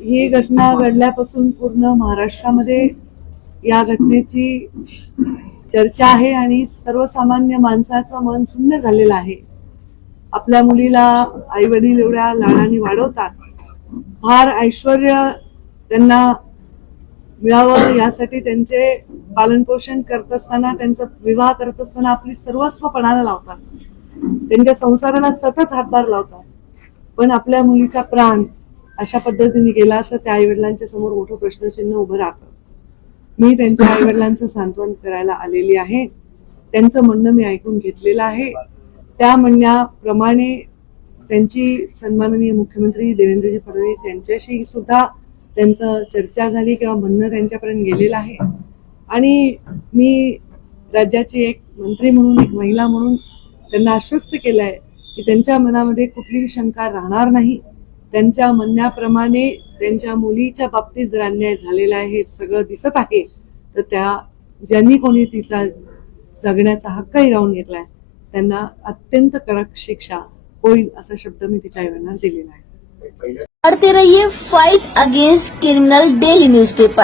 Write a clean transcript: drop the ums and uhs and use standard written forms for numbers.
ही घटना घडल्यापासून पूर्ण महाराष्ट्रामध्ये या घटनेची चर्चा आहे आणि सर्वसामान्य माणसाचं मन शून्य झालेलं आहे. आपल्या मुलीला आई वडील एवढ्या लाडाने वाढवतात, फार ऐश्वर्य त्यांना मिळावं यासाठी त्यांचे पालनपोषण करत असताना, त्यांचा विवाह करत असताना आपली सर्वस्व पणाला लावतात, त्यांच्या संसाराला सतत हातभार लावतात. पण आपल्या मुलीचा प्राण अशा पद्धतीने गेला तर त्या आईवडिलांच्या समोर मोठं प्रश्नचिन्ह उभं राहतं. मी त्यांच्या आईवडिलांचं सांत्वन करायला आलेली आहे. त्यांचं म्हणणं मी ऐकून घेतलेलं आहे. त्या म्हणण्याप्रमाणे त्यांची सन्माननीय मुख्यमंत्री देवेंद्रजी फडणवीस यांच्याशी सुद्धा त्यांचं चर्चा झाली किंवा म्हणणं त्यांच्यापर्यंत गेलेलं आहे. आणि मी राज्याची एक मंत्री म्हणून, एक महिला म्हणून त्यांना आश्वस्त केलं आहे की त्यांच्या मनामध्ये कुठलीही शंका राहणार नाही. त्यांच्या म्हणण्याप्रमाणे त्यांच्या मुलीच्या बाबतीत जर अन्याय झालेला आहे हे सगळं दिसत आहे, तर त्या ज्यांनी कोणी तिचा जगण्याचा हक्कही राहून घेतलाय त्यांना अत्यंत कडक शिक्षा होईल असा शब्द मी तिच्या आईवडिलांना दिलेला आहे. पढ़ते रहिए fight against criminal daily newspaper.